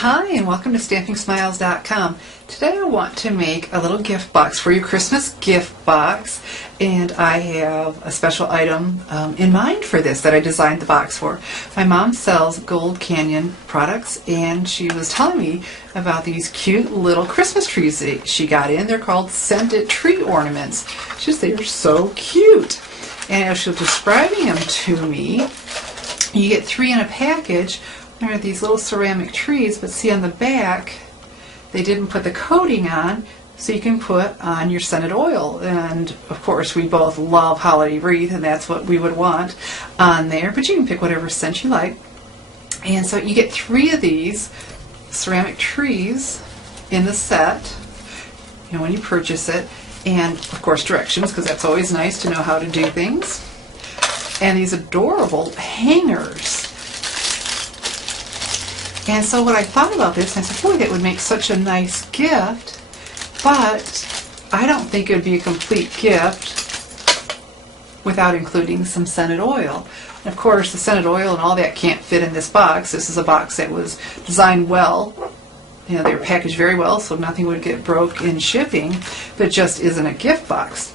Hi, and welcome to StampingSmiles.com. Today I want to make a little gift box for you, Christmas gift box, and I have a special item in mind for this that I designed the box for. My mom sells Gold Canyon products, and she was telling me about these cute little Christmas trees that she got in. They're called scented tree ornaments. She said they're so cute. And as she was describing them to me, you get 3 in a package. There are these little ceramic trees, but see on the back, they didn't put the coating on, so you can put on your scented oil. And of course, we both love holiday wreath, and that's what we would want on there, but you can pick whatever scent you like. And so you get 3 of these ceramic trees in the set, when you purchase it, and of course directions, because that's always nice to know how to do things. And these adorable hangers. And so what I thought about this, I said, boy, that would make such a nice gift, but I don't think it would be a complete gift without including some scented oil. And of course, the scented oil and all that can't fit in this box. This is a box that was designed well. They were packaged very well, so nothing would get broke in shipping, but it just isn't a gift box.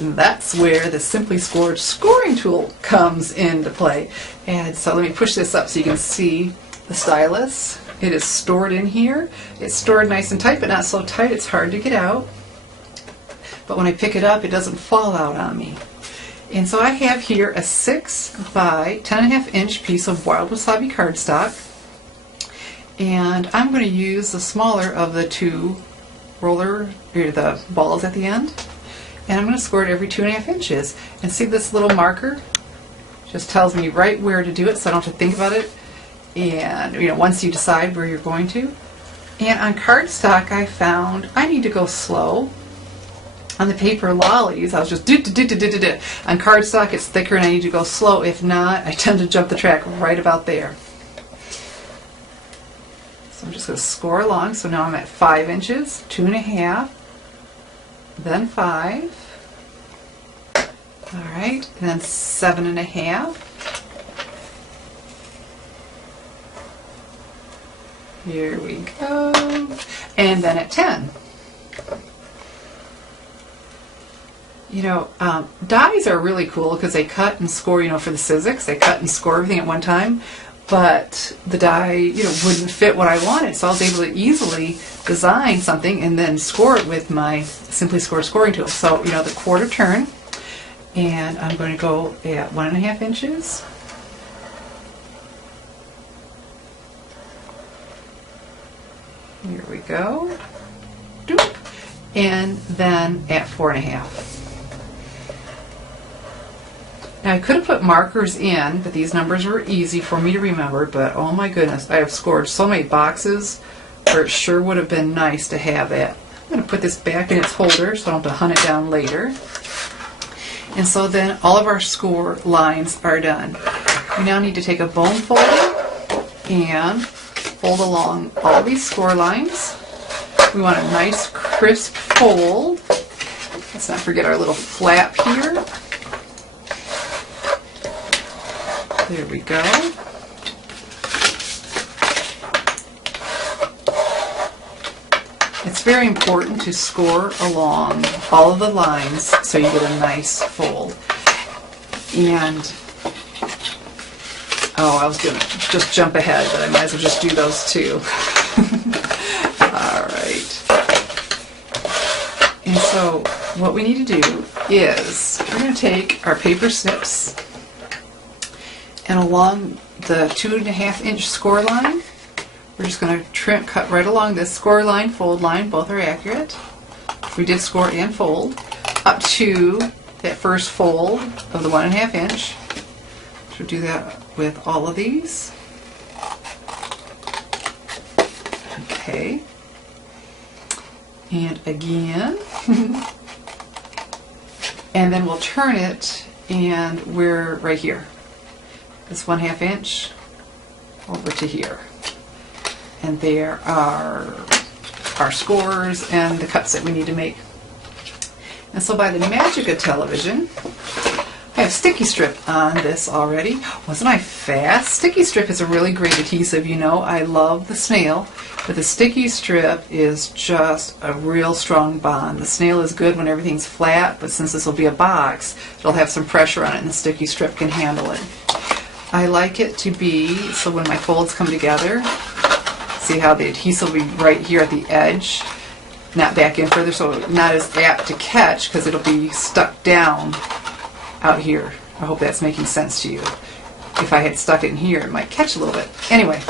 And that's where the Simply Scored scoring tool comes into play. And so let me push this up so you can see the stylus. It is stored in here. It's stored nice and tight, but not so tight it's hard to get out. But when I pick it up, it doesn't fall out on me. And so I have here a 6 by 10.5 inch piece of Wild Wasabi cardstock. And I'm going to use the smaller of the 2 the balls at the end. And I'm going to score it every 2.5 inches. And see this little marker? Just tells me right where to do it, so I don't have to think about it. And once you decide where you're going to. And on cardstock, I found I need to go slow. On the paper lollies, I was just do-do-do-do-do-do. On cardstock, it's thicker and I need to go slow. If not, I tend to jump the track right about there. So I'm just going to score along. So now I'm at 5 inches, 2.5. Then 5, all right, and then 7.5. Here we go, and then at 10. Dies are really cool because they cut and score, for the Sizzix, they cut and score everything at one time. But the die, wouldn't fit what I wanted, so I was able to easily design something and then score it with my Simply Score scoring tool. So, the quarter turn, and I'm going to go at 1.5 inches. Here we go. Doop. And then at 4.5. Now I could have put markers in, but these numbers were easy for me to remember, but oh my goodness, I have scored so many boxes where it sure would have been nice to have that. I'm going to put this back in its holder so I don't have to hunt it down later. And so then all of our score lines are done. We now need to take a bone folder and fold along all these score lines. We want a nice crisp fold. Let's not forget our little flap here. There we go. It's very important to score along all of the lines so you get a nice fold. And, I was going to just jump ahead, but I might as well just do those too. All right. And so what we need to do is we're going to take our paper snips, and along the 2.5 inch score line, we're just going to cut right along this score line, fold line, both are accurate. We did score and fold, up to that first fold of the 1.5 inch. So do that with all of these. Okay. And again. And then we'll turn it, and we're right here. This 1/2 inch over to here. And there are our scores and the cuts that we need to make. And so by the magic of television, I have sticky strip on this already. Wasn't I fast? Sticky strip is a really great adhesive. You know, I love the snail, but the sticky strip is just a real strong bond. The snail is good when everything's flat, but since this will be a box, it'll have some pressure on it and the sticky strip can handle it. I like it to be, so when my folds come together, see how the adhesive will be right here at the edge, not back in further, so not as apt to catch because it'll be stuck down out here. I hope that's making sense to you. If I had stuck it in here, it might catch a little bit. Anyway,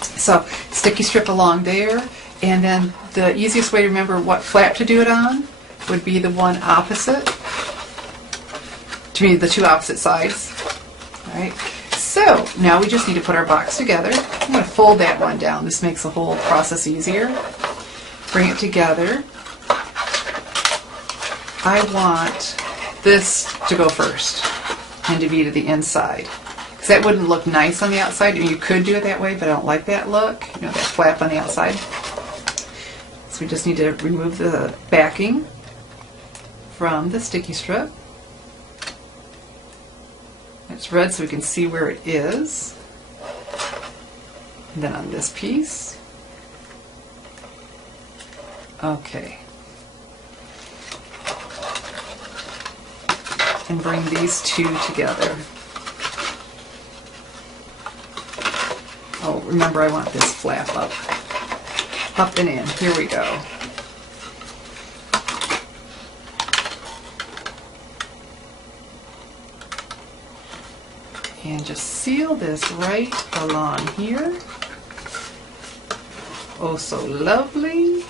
so sticky strip along there, and then the easiest way to remember what flap to do it on would be the one opposite, to me the two opposite sides. All right. So now we just need to put our box together. I'm going to fold that one down. This makes the whole process easier. Bring it together. I want this to go first and to be to the inside, because that wouldn't look nice on the outside. And you could do it that way, but I don't like that look, you know, that flap on the outside. So we just need to remove the backing from the sticky strip. It's red so we can see where it is. And then on this piece. Okay. And bring these two together. Oh, remember I want this flap up and in. Here we go. And just seal this right along here. Oh, so lovely.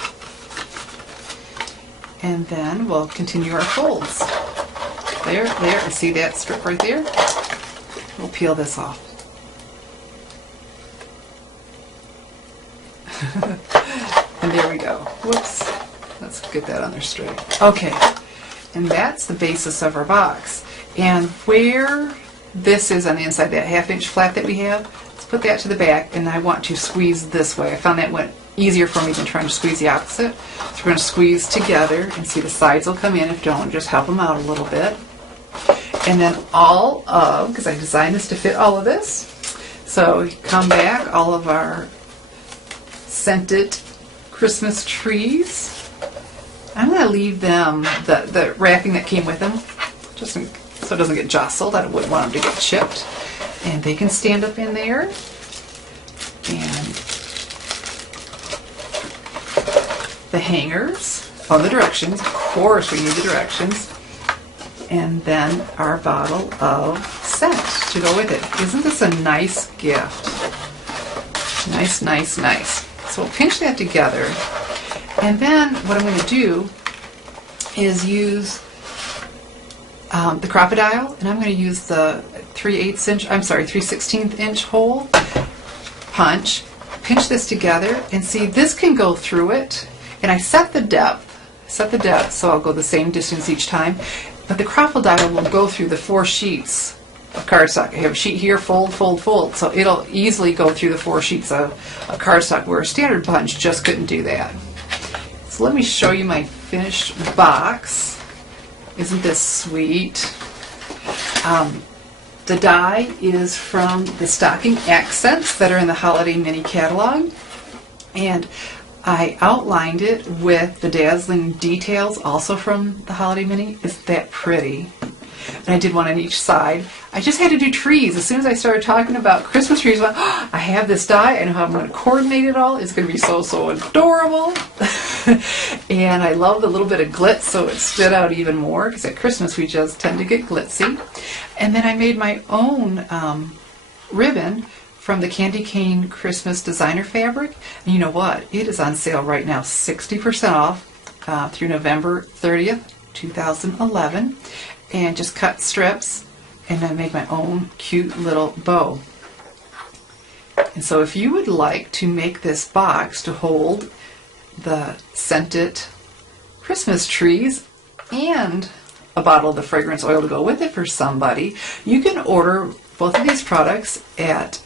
And then we'll continue our folds. There, and see that strip right there? We'll peel this off. And there we go. Whoops. Let's get that on there straight. Okay. And that's the basis of our box. And where this is on the inside, that 1/2 inch flap that we have, let's put that to the back, and I want to squeeze this way. I found that went easier for me than trying to squeeze the opposite. So we're going to squeeze together, and see the sides will come in. If don't, just help them out a little bit. And then all of, because I designed this to fit all of this, so come back, all of our scented Christmas trees. I'm going to leave them, the wrapping that came with them, just so it doesn't get jostled. I wouldn't want them to get chipped. And they can stand up in there. And the hangers, the directions. Of course we need the directions. And then our bottle of scent to go with it. Isn't this a nice gift? Nice, nice, nice. So we'll pinch that together. And then what I'm going to do is use the Crop-A-Dile, and I'm going to use the 3/16 inch hole punch. Pinch this together, and see this can go through it. And I set the depth, so I'll go the same distance each time. But the Crop-A-Dile will go through the 4 sheets of cardstock. I have a sheet here, fold, fold, fold. So it'll easily go through the 4 sheets of cardstock, where a standard punch just couldn't do that. So let me show you my finished box. Isn't this sweet? The die is from the stocking accents that are in the Holiday Mini catalog. And I outlined it with the dazzling details also from the Holiday Mini. Isn't that pretty? And I did one on each side. I just had to do trees. As soon as I started talking about Christmas trees, I went, oh, I have this die. I know how I'm going to coordinate it all. It's going to be so, so adorable. And I love the little bit of glitz, so it stood out even more, because at Christmas we just tend to get glitzy. And then I made my own ribbon from the Candy Cane Christmas Designer Fabric. And you know what? It is on sale right now, 60% off through November 30th, 2011. And just cut strips, and I made my own cute little bow. And so if you would like to make this box to hold the scented Christmas trees and a bottle of the fragrance oil to go with it for somebody, you can order both of these products at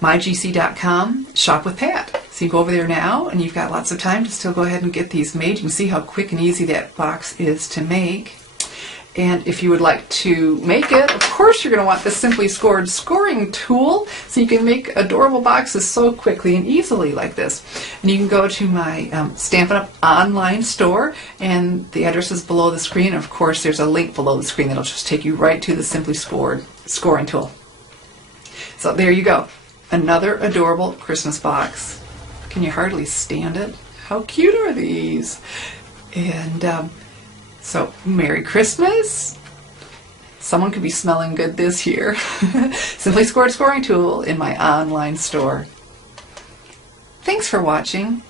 mygc.com, shop with Pat. So you go over there now, and you've got lots of time to still go ahead and get these made. You can see how quick and easy that box is to make. And if you would like to make it, of course you're going to want the Simply Scored scoring tool so you can make adorable boxes so quickly and easily like this. And you can go to my Stampin' Up! Online store, and the address is below the screen. Of course, there's a link below the screen that'll just take you right to the Simply Scored scoring tool. So there you go. Another adorable Christmas box. Can you hardly stand it? How cute are these? And so, Merry Christmas. Someone could be smelling good this year. Simply Scored scoring tool in my online store. Thanks for watching.